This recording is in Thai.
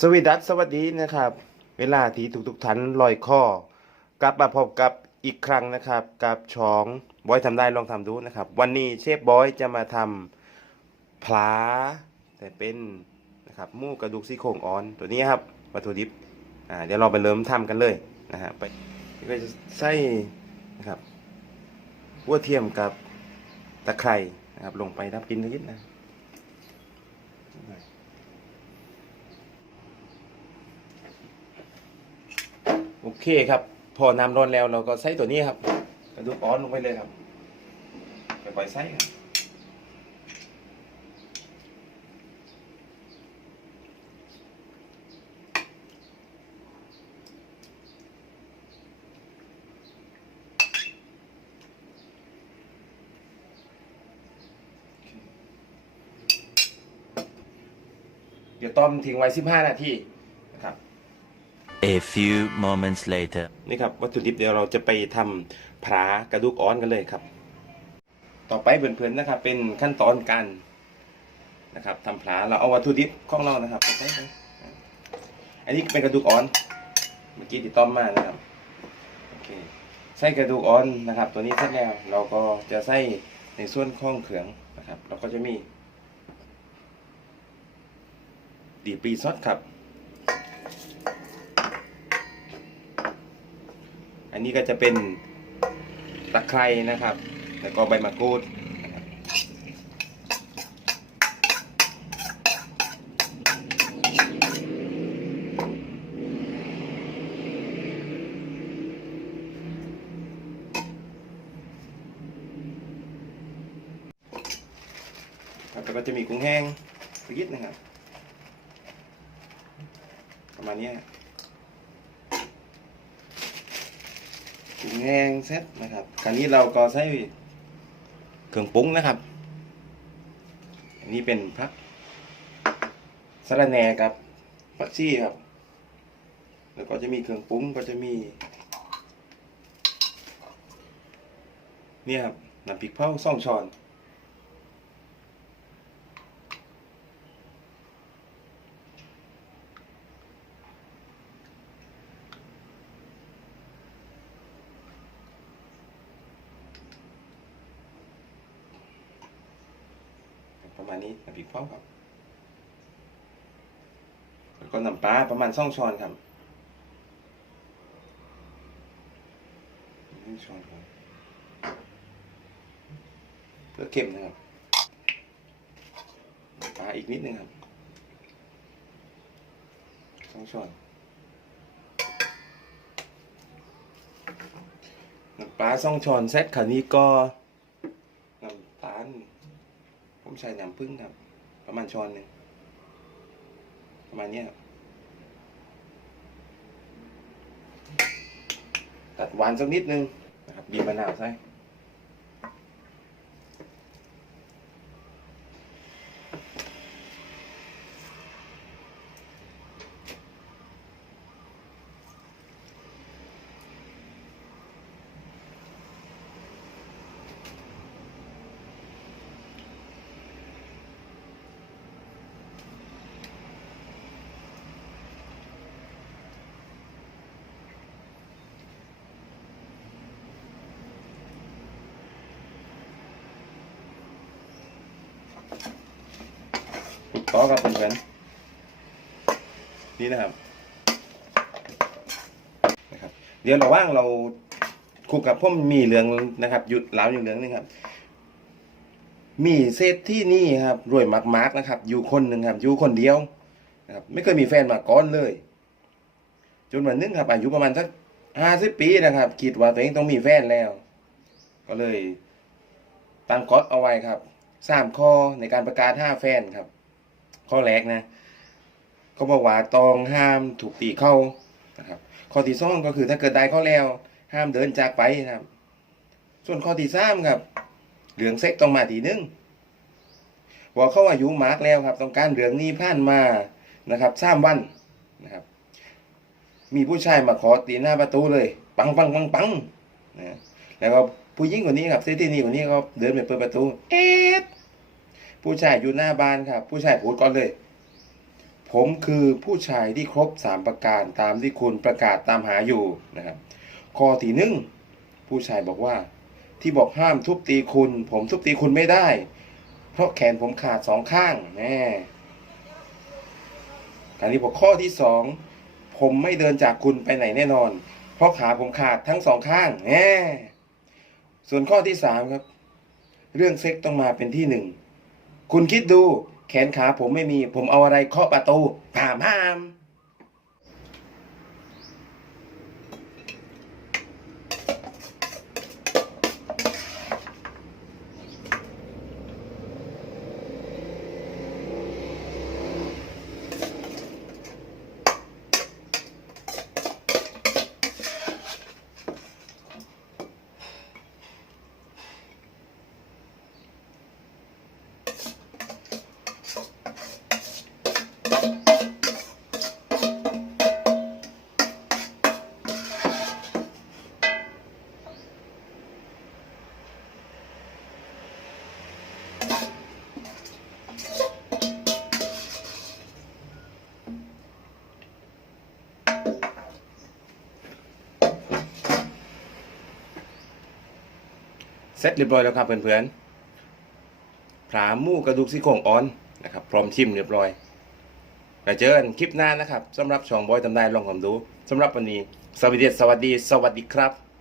สวีดัสสวัสดีนะครับ เวลาที่ทุกๆท่านลอยข้อ กลับมาพบกับอีกครั้งนะครับ กับช่องบอยทำได้ลองทำดูนะครับ วันนี้เชฟบอยจะมาทำผลาแต่เป็นนะครับมูกระดูกซี่โครงอ่อนตัวนี้ครับวัตถุดิบอ่าเดี๋ยวเราไปเริ่มทำกันเลยนะฮะไปก็จะใส่นะครับหัวเทียมกับตะไคร่นะครับ ลงไปทับกินนิดนะ โอ เคครับ พอน้ำร้อนแล้วเราก็ใส่ตัวนี้ครับกระดูกอ่อนลงไปเลยครับไปปล่อยไส้ครับเดี๋ยวต้มทิ้งไว้ 15 นาทีนะครับ A few moments later. นี่ครับวัตถุดิบเดี๋ยวเราจะไปทำผากระดูกอ่อนกันเลยครับ ต่อไปเพื่อนๆนะครับ เป็นขั้นตอนการนะครับทำผาเราเอาวัตถุดิบของเรานะครับไปไปอันนี้เป็นกระดูกอ่อน เมื่อกี้ที่ต้อมมานะครับโอเคใส่กระดูกอ่อนนะครับ ตัวนี้เสร็จแล้วเราก็จะใส่ในส่วนข้องเขืองนะครับ เราก็จะมีดีปีซอสครับ อันนี้ก็จะเป็นตะไคร้นะครับ แล้วก็ใบมะกรูดครับแล้วก็จะมีกุ้งแห้งสักนิดนะครับ ประมาณนี้ ถุงแห้งเซ็ตนะครับคราวนี้เราก็ใช้เครื่องปรุงนะครับ อันนี้เป็นพักสะระแหน่ครับผักชีครับ แล้วก็จะมีเครื่องปรุงก็จะมีเนี่ยครับน้ำพริกเผาสองช้อน ประมาณนี้น้ำพริกเผาครับ แล้วก็น้ำปลาประมาณสองช้อนครับนึ่งช้อนครับเพื่อเค็มนะครับปลาอีกนิดนึงครับสองช้อนน้ำปลาสองช้อนเซตคราวนี้ก็ ผมใส่น้ำผึ้งครับ ประมาณช้อนหนึ่งประมาณนี้ครับตัดหวานสักนิดนึงนะครับบีบมะนาวใส่ ต่อกับเพื่อนๆนี่นะครับนะครับ เดี๋ยวเราว่างเราคุกกับพ่อมีเหลืองนะครับหยุดเหลาอยู่เหลืองนึงครับ มีเซตที่นี่ครับรวยมากๆนะครับ อยู่คนหนึ่งครับ อยู่คนเดียวนะครับ ไม่เคยมีแฟนมาก่อนเลย จนวันนึงครับอายุประมาณสักห้าสิบปีนะครับคิดว่าตัวเองต้องมีแฟนแล้ว ก็เลยตั้งกฎเอาไว้ครับสามข้อในการประกาศห้าแฟนครับ ข้อแรกนะเขาบอกว่าตองห้ามถูกตีเข้านะครับ ข้อที่สองก็คือถ้าเกิดได้ข้อแล้ว ห้ามเดินจากไปนะครับ ส่วนข้อที่สามครับ เหลืองเซ็กต้องมาทีนึงว่าเขาอายุมากแล้วครับ ต้องการเหลืองนี้ผ่านมานะครับสามวันนะครับ มีผู้ชายมาขอตีหน้าประตูเลย ปังปังปังปังนะแล้วก็ผู้หญิงคนนี้ครับเซตินีคนนี้ก็เดินไปเปิดประตู เอ๊ะ ผู้ชายอยู่หน้าบ้านครับ ผู้ชายพูดก่อนเลย ผมคือผู้ชายที่ครบสามประการตามที่คุณประกาศตามหาอยู่นะครับข้อที่หนึ่งผู้ชายบอกว่า ที่บอกห้ามทุบตีคุณ ผมทุบตีคุณไม่ได้ เพราะแขนผมขาดสองข้างแน่การที่บอกข้อที่สองผมไม่เดินจากคุณไปไหนแน่นอน เพราะขาผมขาดทั้งสองข้างแน่ส่วนข้อที่สามครับ เรื่องเซ็กต้องมาเป็นที่หนึ่ง คุณคิดดูแขนขาผมไม่มี ผมเอาอะไรเคาะประตูผามห้าม เสร็จเรียบร้อยแล้วครับเพื่อนๆผาหมูกระดูกซี่โครงอ่อนนะครับพร้อมชิมเรียบร้อยไปเจอกันคลิปหน้านะครับสำหรับช่องบอยทำได้ลองผมดูสำหรับวันนี้สวัสดีสวัสดีสวัสดีครับ